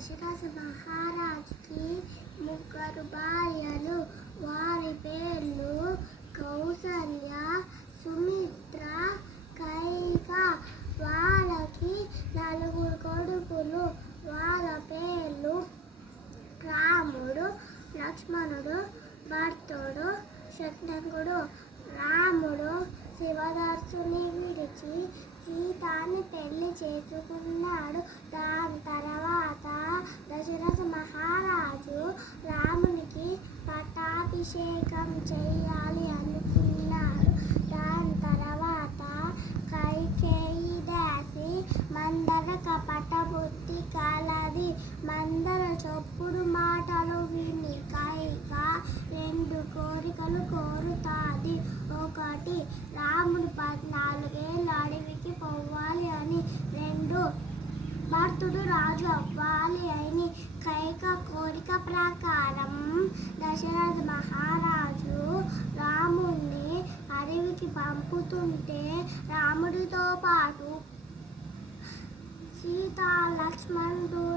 దశరథ మహారాజుకి ముగ్గురు భార్యలు. వారి పేర్లు కౌసల్య సుమిత్ర కైక. వాళ్ళకి నలుగురు కొడుకులు. వాళ్ళ పేర్లు రాముడు లక్ష్మణుడు భర్తుడు శక్నకుడు రాముడు శివదాసుని విడిచి సీతాన్ని పెళ్ళి చేసుకున్నాడు. దాని తర్వాత దశరథ మహారాజు రామునికి పట్టాభిషేకం చేయి అవ్వాలి అని కైక కోరిక ప్రకారం దశరథ మహారాజు రాముణ్ణి అడవికి పంపుతుంటే రాముడితో పాటు సీత లక్ష్మణుడు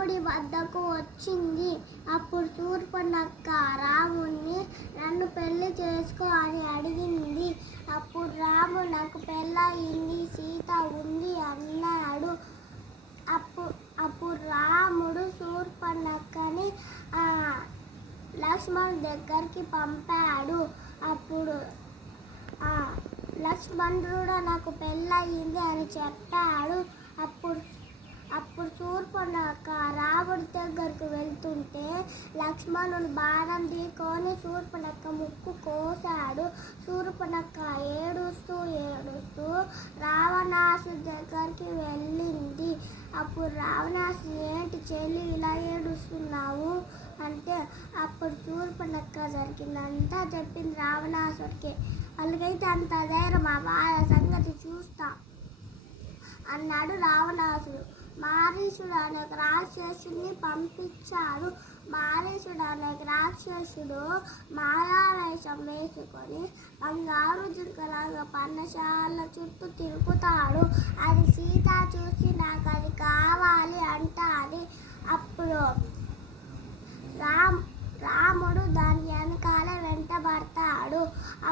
రాముడి వద్దకు వచ్చింది. అప్పుడు శూర్పణక్క రాముణ్ణి నన్ను పెళ్ళి చేసుకో అని అడిగింది. అప్పుడు రాము నాకు పెళ్ళయింది సీత ఉంది అన్నాడు. అప్పుడు అప్పుడు రాముడు శూర్పణక్కని లక్ష్మణ్ దగ్గరికి పంపాడు. అప్పుడు లక్ష్మణుడు నాకు పెళ్ళయింది అని చెప్పాడు. అప్పుడు అప్పుడు శూర్పణక రాముడి దగ్గరకు వెళ్తుంటే లక్ష్మణుడు బాణం తీసుకొని శూర్పణక ముక్కు కోసాడు. శూర్పణక ఏడుస్తూ ఏడుస్తూ రావణాసు దగ్గరికి వెళ్ళింది. అప్పుడు రావణాసు ఏంటి చెల్లి ఇలా ఏడుస్తున్నావు? అంటే అప్పుడు శూర్పణక జరిగిందంతా చెప్పింది రావణాసుడికి. వాళ్ళకైతే అంత ధైర్యం ఆ వాళ్ళ సంగతి చూస్తా అన్నాడు రావణాసుడు. మారీసుడు అనే రాక్షసుని పంపించాడు. మారీసుడు అనే రాక్షసుడు మాయావేషం వేసుకొని బంగారు జుంకలాగా పన్నశాల చుట్టూ తిరుగుతాడు అది సీత చూసి నాకు అది కావాలి అంటాది. అప్పుడు రామ్ రాముడు దాని వెనకాలే వెంటబడతాడు.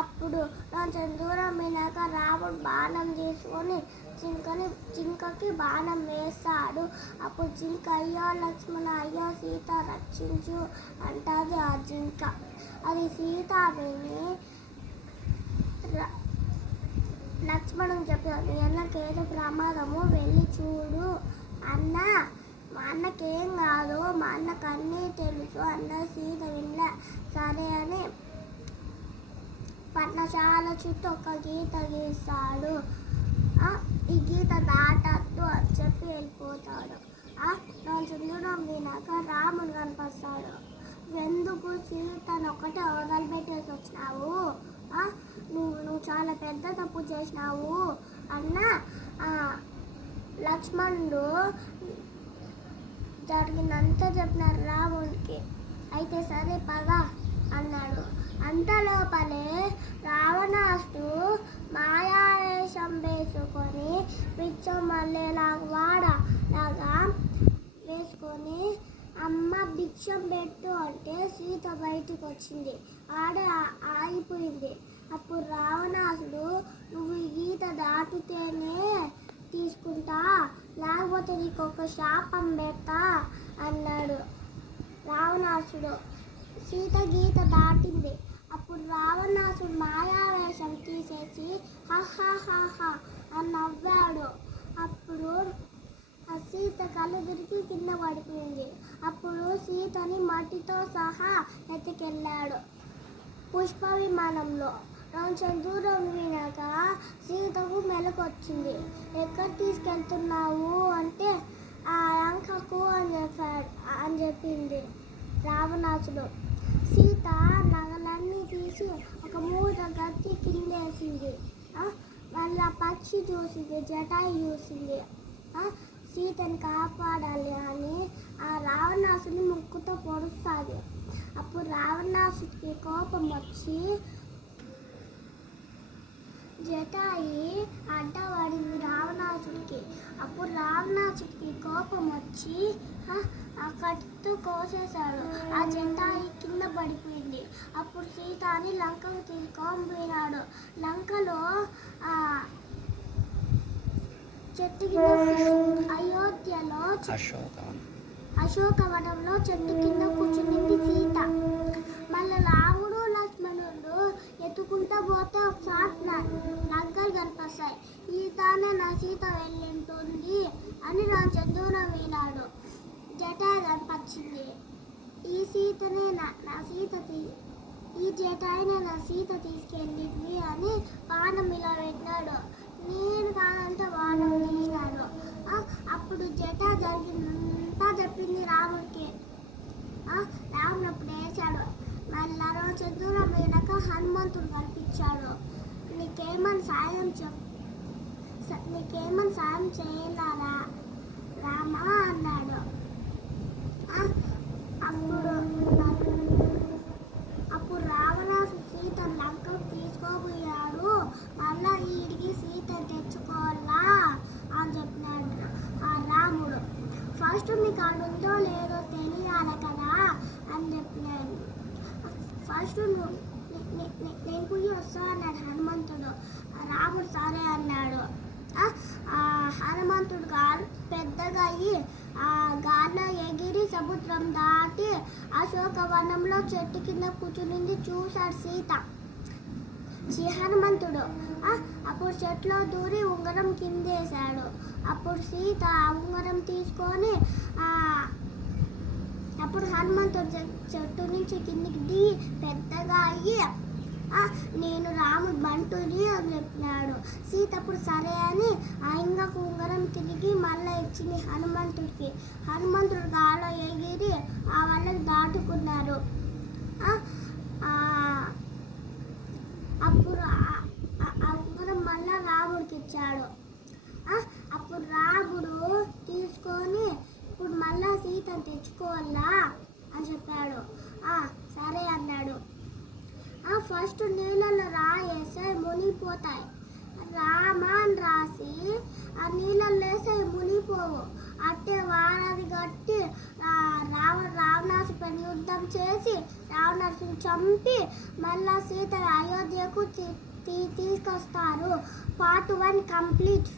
అప్పుడు కొంచెం దూరం వినాక రాముడు బాణం తీసుకొని జింకని జింకకి బాణం వేస్తాడు అప్పుడు జింక అయ్యో లక్ష్మణ అయ్యో సీత రక్షించు అంటుంది ఆ జింక. అది సీత విని ర- లక్ష్మణుడు చెప్పాడు నీ ప్రమాదము వెళ్ళి చూడు అన్న. మా అన్నకేం కాదు మా అన్నకు అన్నీ తెలుసు అన్న సీత వినలే. సరే అని పర్ణశాల చుట్టూ ఒక గీత గీస్తాడు ఆ, ఈ గీత దాటద్దు అని చెప్పి వెళ్ళిపోతాడు. ఆ, కొంచెం వినాక రాముడు కనిపిస్తాడు. ఎందుకు సీతను ఒకటే వదిలిపెట్టేసి వచ్చినావు? నువ్వు నువ్వు చాలా పెద్ద తప్పు చేసినావు అన్న? లక్ష్మణుడు జరిగిందంతా చెప్పినారు రాముడికి అయితే సరే పద అన్నాడు. అంతలోపలే రావణాసుడు మాయావేషం వేసుకొని పిచ్చం మళ్ళీలాగా వాడ లాగా వేసుకొని అమ్మ భిక్షం పెట్టు అంటే సీత బయటికి వచ్చింది ఆడ ఆగిపోయింది. అప్పుడు రావణాసుడు నువ్వు ఈ గీత దాటితేనే తీసుకుంటా లేకపోతే నీకు ఒక శాపం పెడతా అన్నాడు రావణాసుడు. సీత గీత దాటింది. అప్పుడు రావణాసుడు మాయావేషం తీసేసి హహహహ అని నవ్వాడు. అప్పుడు ఆ సీత కళ్ళు తిరిగి కింద పడిపోయింది. అప్పుడు సీతని మట్టితో సహా వెళ్ళాడు పుష్ప విమానంలో కొంచెం దూరం వినాక సీతకు మెలకొచ్చింది. ఎక్కడ తీసుకెళ్తున్నావు? అంటే ఆ లంకకు అని చెప్పాడు అని చెప్పింది రావణాసుడు. సీత నగలన్నీ తీసి ఒక మూట గట్టి కిందేసింది. ఆ, పక్షి చూసింది జటాయి చూసింది. సీతని కాపాడాలి అని ఆ రావణాసుని ముక్కుతో పొడుస్తుంది. అప్పుడు రావణాసుడికి కోపం వచ్చి జటాయి అడ్డవాడింది రావణాసుడికి. అప్పుడు రావణాసుడికి కోపం వచ్చి ఆ, కత్తితో కోసేశాడు. ఆ జటాయి కింద పడిపోయింది. అప్పుడు సీతాని లంకకు తీసుకొని పోయినాడు లంకలో ఆ చెట్టు కింద అయోధ్యలో అశోకవనం అశోకవనంలో చెట్టు కింద కూర్చునింది సీత. మళ్ళీ రాముడు లక్ష్మణుడు ఎత్తుకుంటా పోతే ఒకసారి నగ్గలు కనిపిస్తాయి. ఈ తానే నా సీత వెళ్ళింటుంది అని రామచంద్రుడు వినాడు జట కనిపించింది ఈ సీతనే నా నా సీత తీ ఈ జటాయినే నా సీత తీసుకెళ్ళింది అని బాణం ఇలా పెట్టినాడు. నేను కాదంటే బాణం తీసినాడు ఆ, అప్పుడు జట జరిగిందంతా చెప్పింది రాముడికి ఆ, రాముడు అప్పుడు వేసాడు మళ్ళీ చంద్రుల వెనక హనుమంతుడు కనిపించాడు నీకేమని సాయం చెప్ స- నీకేమని సాయం చేయలారా రామా అన్నాడు. అప్పుడు అప్పుడు రావణాసు సీత లంకకు తీసుకోబోయాడు. మళ్ళా ఈడికి సీత తెచ్చుకోవాలా అని చెప్పినాడు ఆ రాముడు. ఫస్ట్ మీకు ఆడు ఉందో లేదో తెలియాలి కదా అని చెప్పినాడు. ఫస్ట్ నువ్వు నేను పోయి వస్తా అన్నాడు హనుమంతుడు. రాముడు సరే అన్నాడు. హనుమంతుడు గారు పెద్దగా అయ్యి ఆ గాల్లో ఎగిరి సముద్రం దాటి అశోకవనంలో చెట్టు కింద కూర్చునింది చూశాడు సీత. శ్రీ హనుమంతుడు. అప్పుడు చెట్లో దూరి ఉంగరం కిందేశాడు. అప్పుడు సీత ఉంగరం తీసుకొని అప్పుడు హనుమంతుడు చె- చెట్టు నుంచి కిందికి దిగి పెద్దగా అయ్యి నేను రాము బంటుని అని చెప్పినాడు. సీత అప్పుడు సరే అని ఆ ఇంగకు ఉంగరం తిరిగి మళ్ళీ ఇచ్చింది హనుమంతుడికి. హనుమంతుడు గాలో ఎగిరి ఆ వాళ్ళని దాటుకున్నారు. అప్పుడు ఆ- ఆ- ఆ ఉంగరం రాముడికి ఇచ్చాడు. అప్పుడు రాముడు తీసుకొని ఇప్పుడు మళ్ళా సీతను తెచ్చుకోవాలా అని చెప్పాడు. ఫస్ట్ నీళ్ళలో రాయేసే మునిగిపోతాయి. రామ అని రాసి ఆ నీళ్ళల్లో వేస్తే మునిపోవు మునిగిపోవు. అట్టే వారది కట్టి ఆ, రావ రావణాసుపైన యుద్ధం చేసి రావణాసుని చంపి మళ్ళా సీత అయోధ్యకు తీ- తీ- తీసుకొస్తారు. Part one complete.